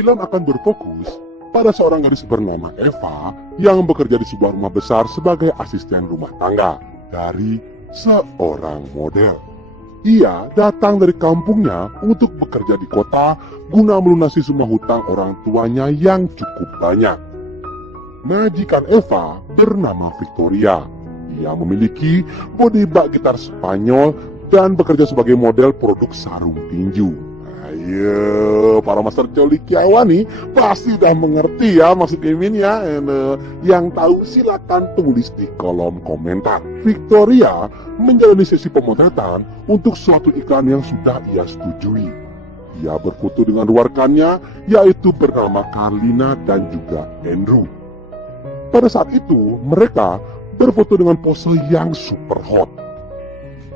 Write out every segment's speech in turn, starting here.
film akan berfokus pada seorang gadis bernama Eva yang bekerja di sebuah rumah besar sebagai asisten rumah tangga dari seorang model. Ia datang dari kampungnya untuk bekerja di kota guna melunasi semua hutang orang tuanya yang cukup banyak. Majikan Eva bernama Victoria. Ia memiliki body bag gitar Spanyol dan bekerja sebagai model produk sarung tinju. Ayo, para master colikiawan nih pasti udah mengerti ya maksud Mimin ya. Yang tahu silakan tulis di kolom komentar. Victoria menjalani sesi pemotretan untuk suatu iklan yang sudah ia setujui. Ia berfoto dengan rekannya yaitu bernama Carlina dan juga Andrew. Pada saat itu mereka berfoto dengan pose yang super hot.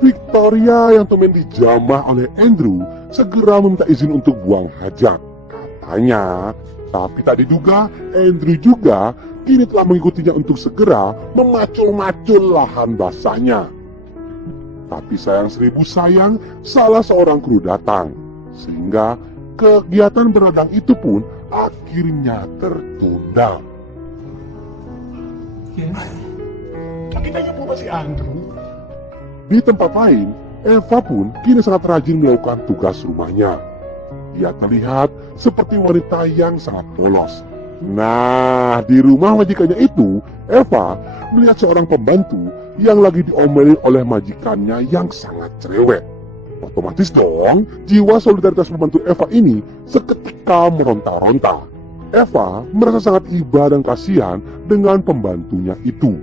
Victoria yang temen dijamah oleh Andrew segera meminta izin untuk buang hajat, katanya. Tapi tak diduga Andrew juga kini telah mengikutinya untuk segera memacul-macul lahan basahnya. Tapi sayang seribu sayang, salah seorang kru datang, sehingga kegiatan beradang itu pun akhirnya tertunda. Kita nyebut si Andrew. Di tempat lain, Eva pun kini sangat rajin melakukan tugas rumahnya. Ia terlihat seperti wanita yang sangat polos. Nah, di rumah majikannya itu, Eva melihat seorang pembantu yang lagi diomelin oleh majikannya yang sangat cerewet. Otomatis dong, jiwa solidaritas pembantu Eva ini seketika meronta-ronta. Eva merasa sangat iba dan kasihan dengan pembantunya itu.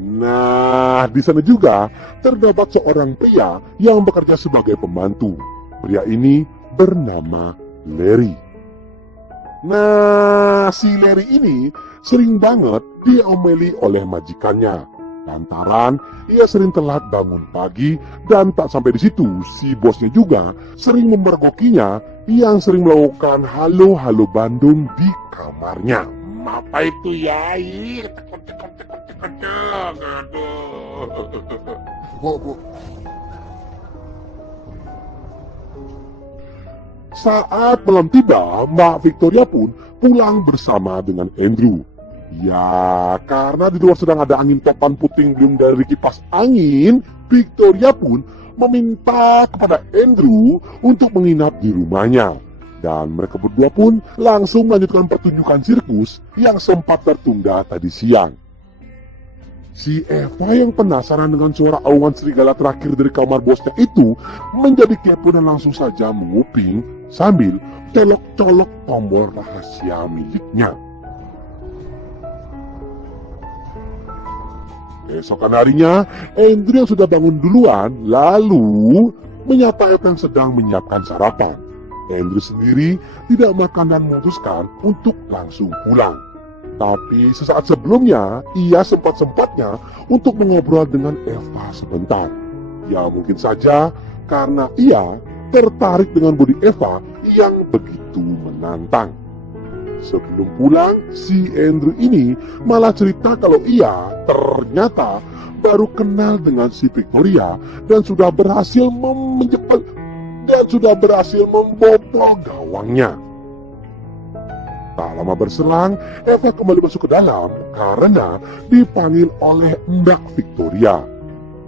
Nah, di sana juga terdapat seorang pria yang bekerja sebagai pembantu. Pria ini bernama Larry. Nah, si Larry ini sering banget diomeli oleh majikannya. Lantaran ia sering telat bangun pagi dan tak sampai di situ, si bosnya juga sering memergokinya yang sering melakukan halo-halo Bandung di kamarnya. Apa itu ya? Saat malam tiba, Mbak Victoria pun pulang bersama dengan Andrew. Ya, karena di luar sedang ada angin topan puting beliung dari kipas angin, Victoria pun meminta kepada Andrew untuk menginap di rumahnya. Dan mereka berdua pun langsung melanjutkan pertunjukan sirkus yang sempat tertunda tadi siang. Si Eva yang penasaran dengan suara aungan serigala terakhir dari kamar bosnya itu menjadi kepo dan langsung saja menguping sambil colok-colok tombol rahasia miliknya. Esokan harinya, Andrew yang sudah bangun duluan lalu menyapa Eva yang sedang menyiapkan sarapan. Andrew sendiri tidak makan dan memutuskan untuk langsung pulang. Tapi sesaat sebelumnya, ia sempat-sempatnya untuk mengobrol dengan Eva sebentar. Ya mungkin saja karena ia tertarik dengan bodi Eva yang begitu menantang. Sebelum pulang, si Andrew ini malah cerita kalau ia ternyata baru kenal dengan si Victoria dan sudah berhasil membobol gawangnya. Tak lama berselang, Eva kembali masuk ke dalam karena dipanggil oleh Mbak Victoria.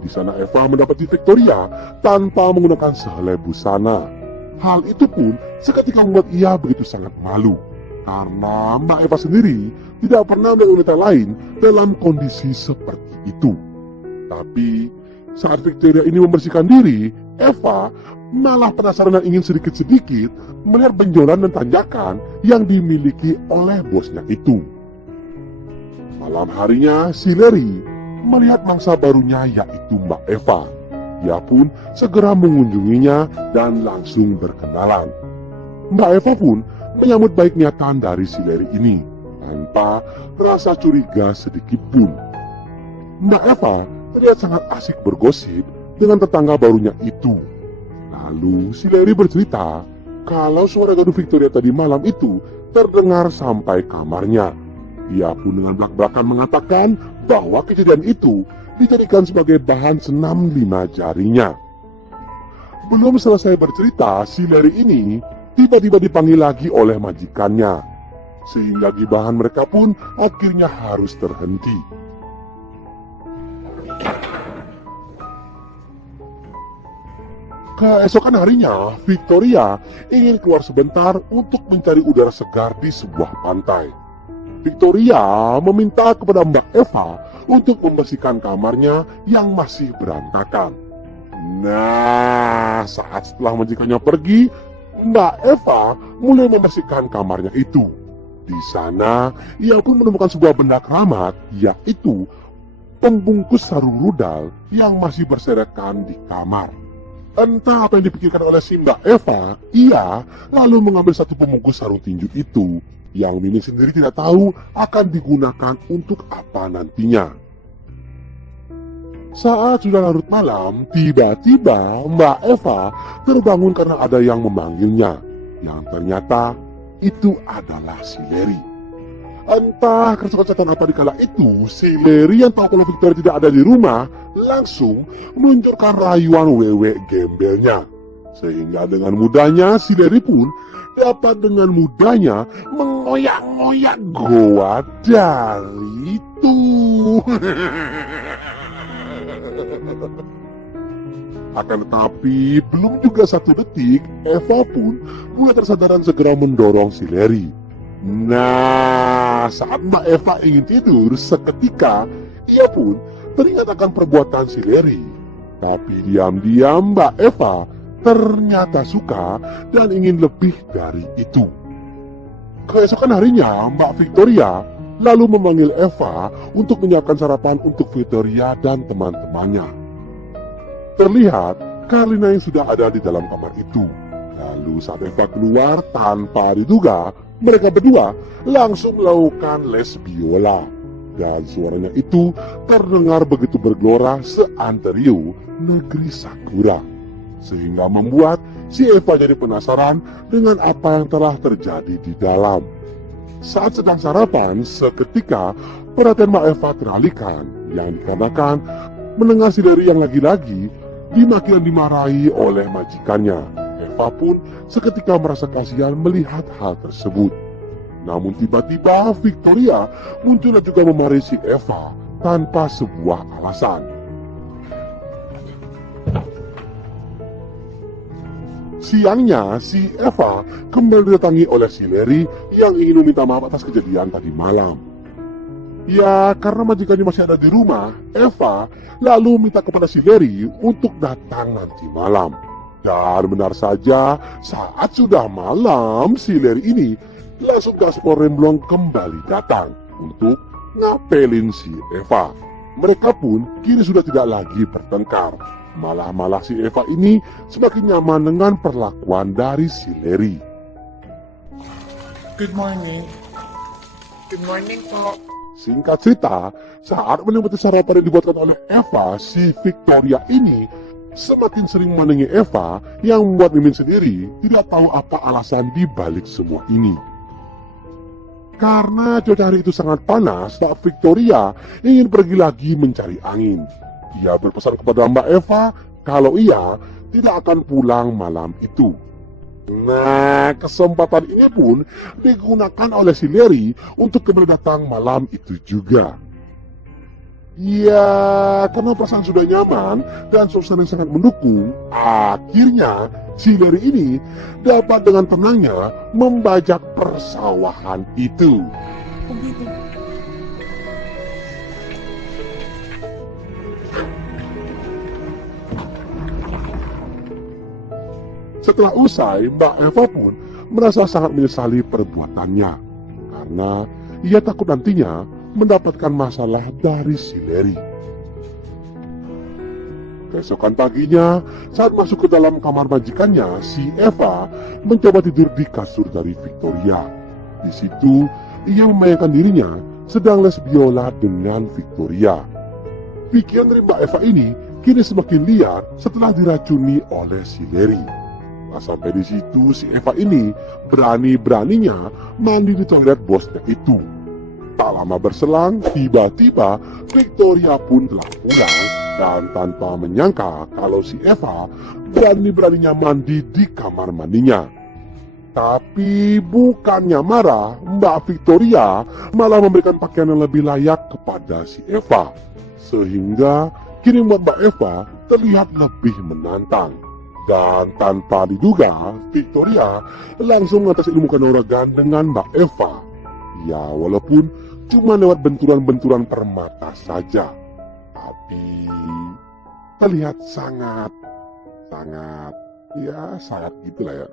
Di sana Eva mendapati Victoria tanpa menggunakan sehelai busana. Hal itu pun seketika membuat ia begitu sangat malu. Karena Mbak Eva sendiri tidak pernah melihat wanita lain dalam kondisi seperti itu. Tapi saat Victoria ini membersihkan diri, Eva malah penasaran dan ingin sedikit-sedikit melihat benjolan dan tanjakan yang dimiliki oleh bosnya itu. Malam harinya, si Larry melihat mangsa barunya yaitu Mbak Eva. Ia pun segera mengunjunginya dan langsung berkenalan. Mbak Eva pun menyambut baik niatan dari si Larry ini tanpa rasa curiga sedikit pun. Mbak Eva terlihat sangat asik bergosip dengan tetangga barunya itu. Lalu si Larry bercerita kalau suara gaduh Victoria tadi malam itu terdengar sampai kamarnya. Ia pun dengan belak-belakan mengatakan bahwa kejadian itu dijadikan sebagai bahan senam 5 jarinya. Belum selesai bercerita, si Larry ini tiba-tiba dipanggil lagi oleh majikannya, sehingga gibahan mereka pun akhirnya harus terhenti. Keesokan harinya, Victoria ingin keluar sebentar untuk mencari udara segar di sebuah pantai. Victoria meminta kepada Mbak Eva untuk membersihkan kamarnya yang masih berantakan. Nah, saat setelah majikannya pergi, Mbak Eva mulai membersihkan kamarnya itu. Di sana, ia pun menemukan sebuah benda keramat, yaitu pembungkus sarung rudal yang masih berserakan di kamar. Entah apa yang dipikirkan oleh si Mbak Eva, ia lalu mengambil satu pembungkus sarung tinju itu, yang Mimin sendiri tidak tahu akan digunakan untuk apa nantinya. Saat sudah larut malam, tiba-tiba Mbak Eva terbangun karena ada yang memanggilnya, yang ternyata itu adalah si Larry. Entah kerasukan apa di kala itu, si Larry yang tahu kalau Victoria tidak ada di rumah, langsung meluncurkan rayuan wewe gembelnya. Sehingga dengan mudahnya si Larry pun dapat dengan mudahnya mengoyak-ngoyak goa dari itu. Akan tetapi, belum juga 1 detik, Eva pun mulai tersadar dan segera mendorong si Larry. Nah, saat Mbak Eva ingin tidur, seketika ia pun teringat akan perbuatan si Larry. Tapi diam-diam Mbak Eva ternyata suka dan ingin lebih dari itu. Keesokan harinya, Mbak Victoria lalu memanggil Eva untuk menyiapkan sarapan untuk Victoria dan teman-temannya. Terlihat Karlina yang sudah ada di dalam kamar itu. Lalu saat Eva keluar tanpa diduga, mereka berdua langsung melakukan les biola. Dan suaranya itu terdengar begitu bergelora seantero negeri Sakura. Sehingga membuat si Eva jadi penasaran dengan apa yang telah terjadi di dalam. Saat sedang sarapan, seketika perhatian Mbak Eva teralihkan, yang dikarenakan mendengar si Larry yang lagi-lagi dimaki dan dimarahi oleh majikannya. Eva pun seketika merasa kasihan melihat hal tersebut. Namun tiba-tiba Victoria muncul dan juga memarahi si Eva tanpa sebuah alasan. Siangnya, si Eva kembali didatangi oleh si Larry yang ingin meminta maaf atas kejadian tadi malam. Ya, karena majikannya masih ada di rumah, Eva lalu minta kepada si Larry untuk datang nanti malam. Dan benar saja, saat sudah malam, si Larry ini langsung gaspol remblong kembali datang untuk ngapelin si Eva. Mereka pun kini sudah tidak lagi bertengkar. Malah si Eva ini semakin nyaman dengan perlakuan dari si Larry. Good morning. Good morning po. Singkat cerita, saat menikmati sarapan yang dibuatkan oleh Eva, si Victoria ini semakin sering memandangi Eva yang membuat Mimin sendiri tidak tahu apa alasan di balik semua ini. Karena cuaca hari itu sangat panas, Mbak Victoria ingin pergi lagi mencari angin. Ia berpesan kepada Mbak Eva kalau ia tidak akan pulang malam itu. Nah, kesempatan ini pun digunakan oleh si Larry untuk kembali datang malam itu juga. Ya, karena perasaan sudah nyaman dan suasana yang sangat mendukung, akhirnya si Larry ini dapat dengan tenangnya membajak persawahan itu. Setelah usai, Mbak Eva pun merasa sangat menyesali perbuatannya, karena ia takut nantinya mendapatkan masalah dari si Larry. Keesokan paginya, saat masuk ke dalam kamar majikannya, si Eva mencoba tidur di kasur dari Victoria. Di situ, ia membayangkan dirinya sedang les biola dengan Victoria. Pikiran dari Mbak Eva ini kini semakin liar setelah diracuni oleh si Larry. Nah, sampai di situ si Eva ini berani-beraninya mandi di toilet bosnya itu. Tak lama berselang, tiba-tiba Victoria pun telah pulang dan tanpa menyangka kalau si Eva berani-beraninya mandi di kamar mandinya. Tapi bukannya marah, Mbak Victoria malah memberikan pakaian yang lebih layak kepada si Eva. Sehingga kini membuat Mbak Eva terlihat lebih menantang. Dan tanpa diduga, Victoria langsung mengatasi ilmu kanuragan dengan Mbak Eva. Ya, walaupun cuma lewat benturan-benturan permata saja. Tapi terlihat sangat gitulah ya.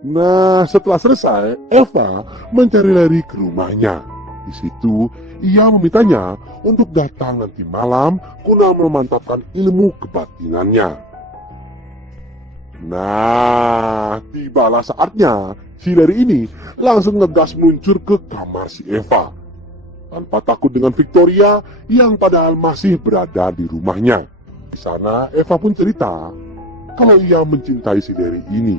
Nah, setelah selesai, Eva mencari Larry ke rumahnya. Di situ, ia memintanya untuk datang nanti malam guna memantapkan ilmu kebatinannya. Nah, tibalah saatnya si Larry ini langsung ngegas meluncur ke kamar si Eva. Tanpa takut dengan Victoria yang padahal masih berada di rumahnya. Di sana Eva pun cerita kalau ia mencintai si Larry ini.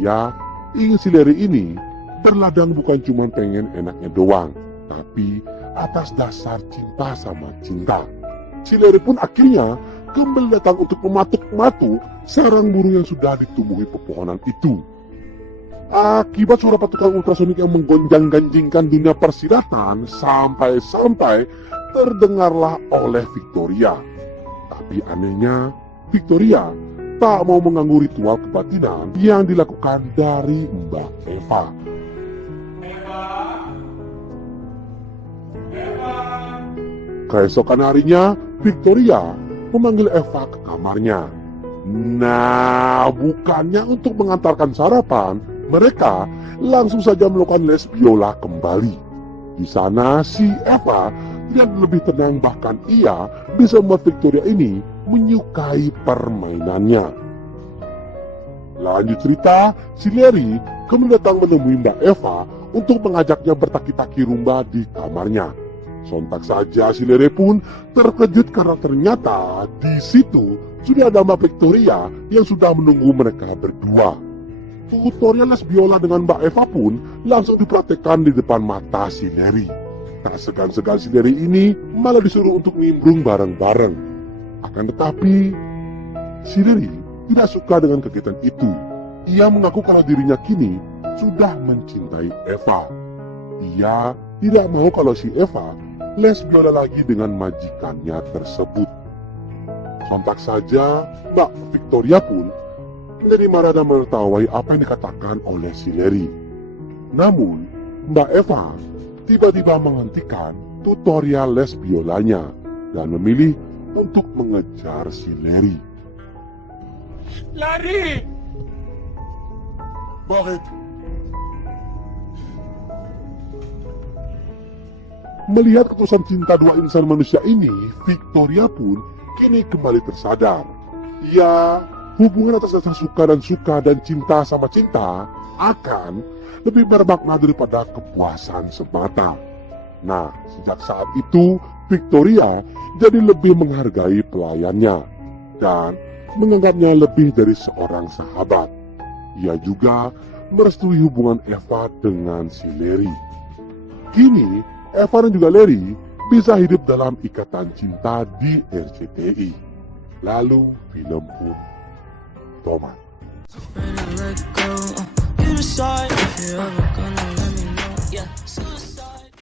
Ia ingin si Larry ini berladang bukan cuma pengen enaknya doang, tapi atas dasar cinta sama cinta. Si Larry pun akhirnya kembali datang untuk mematuk-matuk sarang burung yang sudah ditumbuhi pepohonan itu. Akibat suara patukan ultrasonik yang menggonjang-ganjingkan dunia persilatan sampai-sampai terdengarlah oleh Victoria. Tapi anehnya, Victoria tak mau mengganggu ritual kebatinan yang dilakukan dari Mbak Eva. Keesokan harinya, Victoria memanggil Eva ke kamarnya. Nah, bukannya untuk mengantarkan sarapan, mereka langsung saja melakukan les biola kembali. Di sana si Eva tidak lebih tenang, bahkan ia bisa membuat Victoria ini menyukai permainannya. Lanjut cerita, si Larry kemudian datang menemui Mbak Eva untuk mengajaknya bertaki-taki rumba di kamarnya. Sontak saja si Larry pun terkejut karena ternyata di situ sudah ada Mbak Victoria yang sudah menunggu mereka berdua. Tutorial les biola dengan Mbak Eva pun langsung dipraktekkan di depan mata si Larry. Tak segan-segan si Larry ini malah disuruh untuk nimbrung bareng-bareng. Akan tetapi, si Larry tidak suka dengan kegiatan itu. Ia mengaku kalau dirinya kini sudah mencintai Eva. Ia tidak mau kalau si Eva les biola lagi dengan majikannya tersebut. Sontak saja, Mbak Victoria pun menjadi marah dan menertawai apa yang dikatakan oleh si Larry. Namun, Mbak Eva tiba-tiba menghentikan tutorial les biolanya dan memilih untuk mengejar si Larry. Lari! Bakit? Melihat ketulusan cinta dua insan manusia ini, Victoria pun kini kembali tersadar. Ya, hubungan atas dasar suka dan cinta sama cinta akan lebih bermakna daripada kepuasan semata. Nah, sejak saat itu Victoria jadi lebih menghargai pelayannya dan menganggapnya lebih dari seorang sahabat. Ia juga merestui hubungan Eva dengan si Larry. Kini Eva dan juga Larry bisa hidup dalam ikatan cinta di RCTI. Lalu film pun Tomat. You decide if you ever